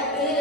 that is